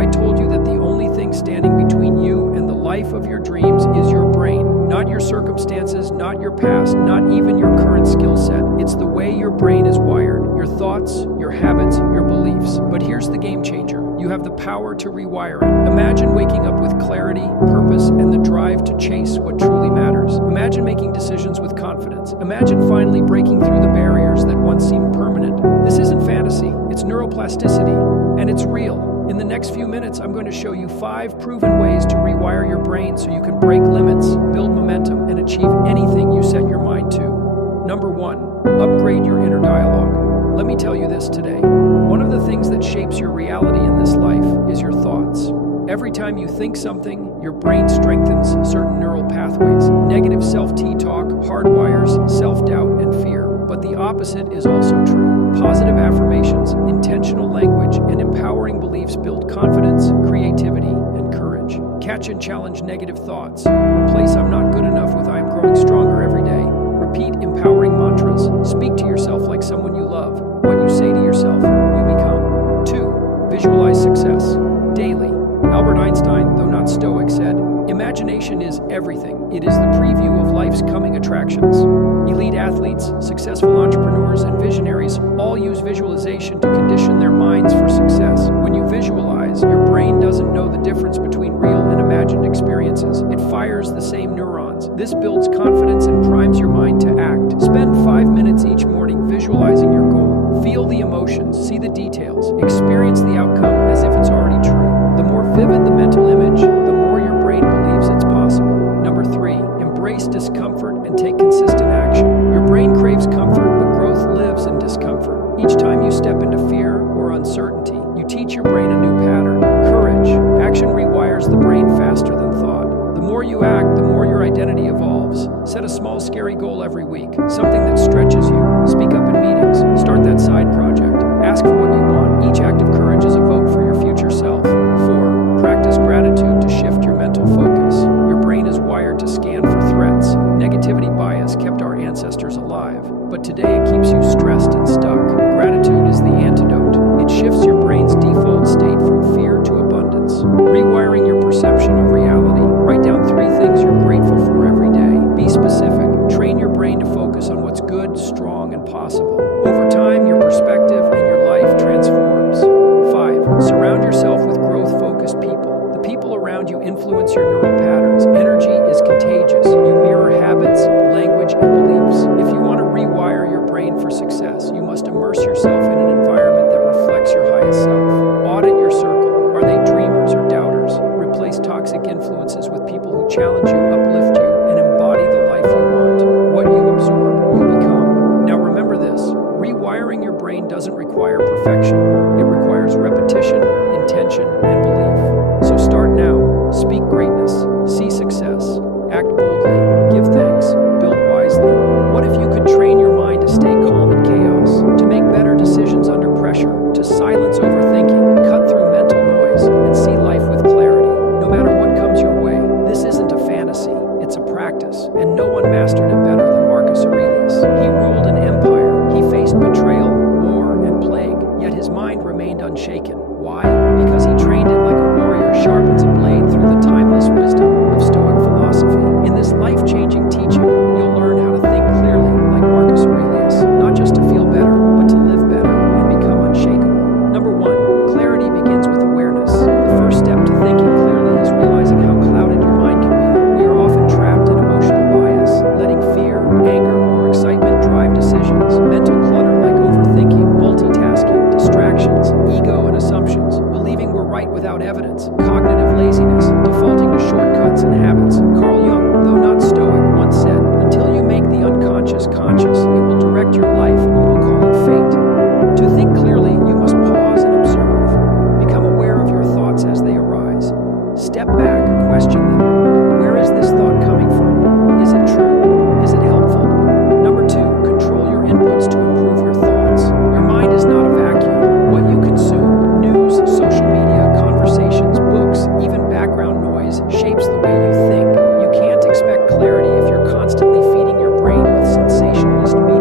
I told you that the only thing standing between you and the life of your dreams is your brain? Not your circumstances, not your past, not even your current skill set. It's the way your brain is wired, your thoughts, your habits, your beliefs. But here's the game changer. You have the power to rewire it. Imagine waking up with clarity, purpose, and the drive to chase what truly matters. Imagine making decisions with confidence. Imagine finally breaking through the barriers that once seemed permanent. This isn't fantasy, it's neuroplasticity, and it's real. In the next few minutes, I'm going to show you 5 proven ways to rewire your brain so you can break limits, build momentum, and achieve anything you set your mind to. Number 1, upgrade your inner dialogue. Let me tell you this today. One of the things that shapes your reality in this life is your thoughts. Every time you think something, your brain strengthens certain neural pathways. Negative self-talk hardwires self-doubt and fear. But the opposite is also true. Positive affirmations, intentional language, and empowering beliefs build confidence, creativity, and courage. Catch and challenge negative thoughts. Replace "I'm not good enough" with "I am growing stronger every day." Repeat empowering mantras. Speak to yourself like someone you love. What you say to yourself, you become. 2. Visualize success daily. Albert Einstein, though not Stoic, said, "Imagination is everything. It is the preview of life's coming attractions." Elite athletes, successful entrepreneurs, and visionaries all use visualization to condition their minds for success. When you visualize, your brain doesn't know the difference between real and imagined experiences. It fires the same neurons. This builds confidence and primes your mind to act. Spend 5 minutes each morning visualizing your goal. Feel the emotions, see the details, experience the outcome as if it's already true. The more vivid the mental image, the more your brain believes it's possible. Number 3, embrace discomfort and take consistent action. Your brain craves comfort, but growth lives in discomfort. Each time you step into fear or uncertainty, you teach your brain a new pattern. Courage. Action rewires the brain faster than thought. The more you act, the more your identity evolves. Set a small, scary goal every week, something that stretches you. Speak up in meetings. Start that side project. Ask for what you want. Each act of courage is a vote for your future self. 4. Practice gratitude to shift your mental focus. Your brain is wired to scan for threats. Negativity bias kept our ancestors alive, but today it keeps you stressed and stuck. Gratitude is the antidote. It shifts your brain's default state from fear to abundance. Rewiring your perception of reality. Write down 3 things you're grateful for every day. Be specific. Train your brain to focus on what's good, strong, and possible. Over time, your perspective and your life transforms. 5. Surround yourself with growth-focused people. The people around you influence your neural patterns. Energy is contagious. You mirror habits, language, and beliefs. If you want to rewire your brain for success, you must immerse yourself in an environment that reflects your highest self. Audit your circle. Are they dreamers or doubters? Replace toxic influences with people who challenge you, uplift you, and embody the life you want. What you absorb, you become. Now remember this, rewiring your brain doesn't require perfection. It requires repetition, intention, and belief. So start now. Speak greatness. See success. Act boldly. Give thanks. Build wisely. What if you could train your mind to stay calm in chaos, to make better decisions under pressure, to silence overthinking, cut through mental noise, and see life with clarity, no matter what comes your way? This isn't a fantasy. It's a practice, and no one mastered it better than Marcus Aurelius. He ruled an empire. He faced betrayal, war, and plague, yet his mind remained unshaken. Why? Because he trained it like a warrior sharpens a blade through the timeless wisdom of Stoic philosophy. In this life-changing teaching, you'll learn how to think clearly like Marcus Aurelius, not just to feel better, but to live better and become unshakable. Number 1, clarity begins with awareness. The first step to thinking clearly is realizing how clouded your mind can be. We are often trapped in emotional bias, letting fear, anger, or excitement drive decisions. Mental clutter like overthinking, multitasking, distractions, ego, and assumptions, believing we're right without evidence, cognitive laziness, defaulting to shortcuts and habits. Carl Jung, though not Stoic, once said, "Until you make the unconscious conscious, it will direct your life and you will call it fate." To think clearly, you must pause and observe. Become aware of your thoughts as they arise. Step back, question them. Where is this thought coming from? Is it true? Is it helpful? Number 2, control your inputs to improve your thoughts. Your mind is not a vacuum. What you consume, news, social media, conversations, books, even background noise, shapes the way you think. You can't expect clarity if you're constantly feeding your brain with sensationalist media.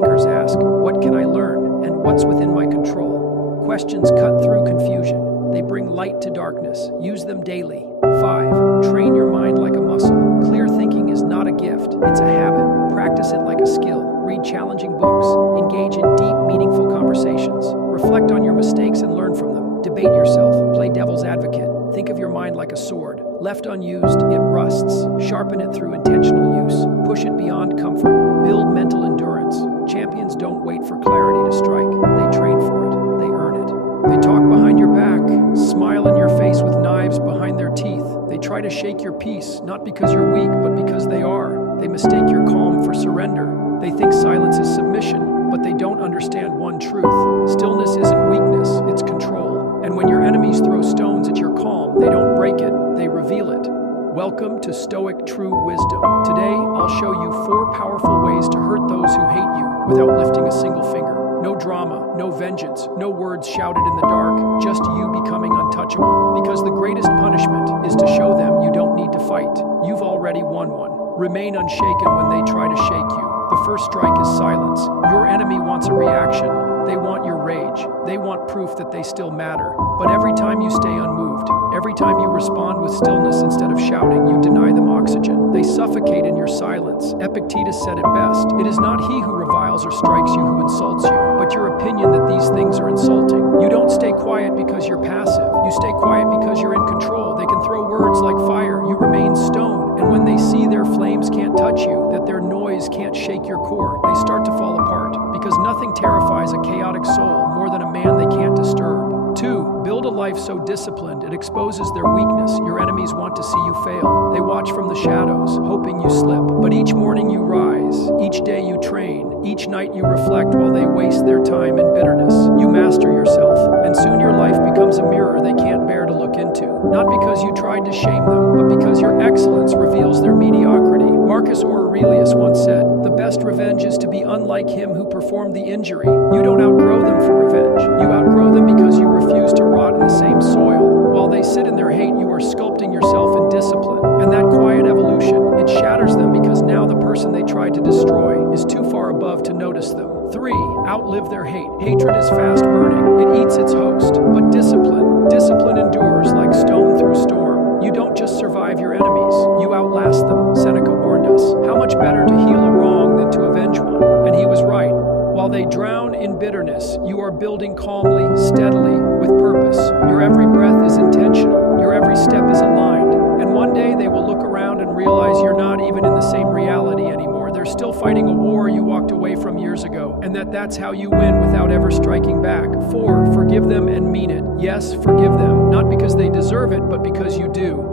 thinkers ask, what can I learn, and what's within my control? Questions cut through confusion. They bring light to darkness. Use them daily. 5. Train your mind like a muscle. Clear thinking is not a gift, it's a habit. Practice it like a skill. Read challenging books. Engage in deep, meaningful conversations. Reflect on your mistakes and learn from them. Debate yourself. Play devil's advocate. Think of your mind like a sword. Left unused, it rusts. Sharpen it through intentional use. Push it beyond comfort. Build mental endurance. Champions don't wait for clarity to strike. They train for it. They earn it. They talk behind your back, smile in your face with knives behind their teeth. They try to shake your peace, not because you're weak, but because they are. They mistake your calm for surrender. They think silence is submission, but they don't understand one truth. Stillness isn't weakness, it's control. And when your enemies throw stones at your calm, they don't break it, they reveal it. Welcome to Stoic True Wisdom. Today, I'll show you 4 powerful ways to hurt those who hate you without lifting a single finger. No drama, no vengeance, no words shouted in the dark, just you becoming untouchable. Because the greatest punishment is to show them you don't need to fight. You've already won one. Remain unshaken when they try to shake you. The first strike is silence. Your enemy wants a reaction. They want your rage. They want proof that they still matter. But every time you stay unmoved, every time you respond with stillness instead of shouting, you deny them oxygen. They suffocate in your silence. Epictetus said it best. It is not he who reviles or strikes you who insults you, but your opinion that these things are insulting. You don't stay quiet because you're passive. You stay quiet because you're in control. They can throw words like fire. You remain stone. And when they see their flames can't touch you, that their noise can't shake your core, they start to fall apart. Because nothing terrifies a chaotic soul more than a man they can't disturb. 2. Build a life so disciplined it exposes their weakness. Your enemies want to see you fail. They watch from the shadows, hoping you slip. But each morning you rise, each day you train, each night you reflect while they waste their time in bitterness. You master yourself, and soon your life becomes a mirror they can't bear to look into. Not because you tried to shame them, but because your excellence reveals their mediocrity. Marcus Aurelius once said, "The best revenge is to be unlike him who performed the injury." You don't outgrow them for revenge. You outgrow them because you refuse to rot in the same soil. While they sit in their hate, you are sculpting yourself in discipline. And that quiet evolution, it shatters them because now the person they tried to destroy is too far above to notice them. 3. Outlive their hate. Hatred is fast burning. It eats its host. But discipline endures like stone through storm. You don't just survive your enemies, you outlast them. Seneca warned us, how much better to heal a wrong than to avenge one? And he was right. While they drown in bitterness, you are building calmly, steadily, with purpose. Your every breath is intentional. Your every step is aligned. And one day they will look around and realize you're not even in the same reality anymore. They're still fighting a war you walked away from years ago. And that's how you win without ever striking back. 4. Forgive them and mean it. Yes, forgive them. Not because they deserve it, but because you do.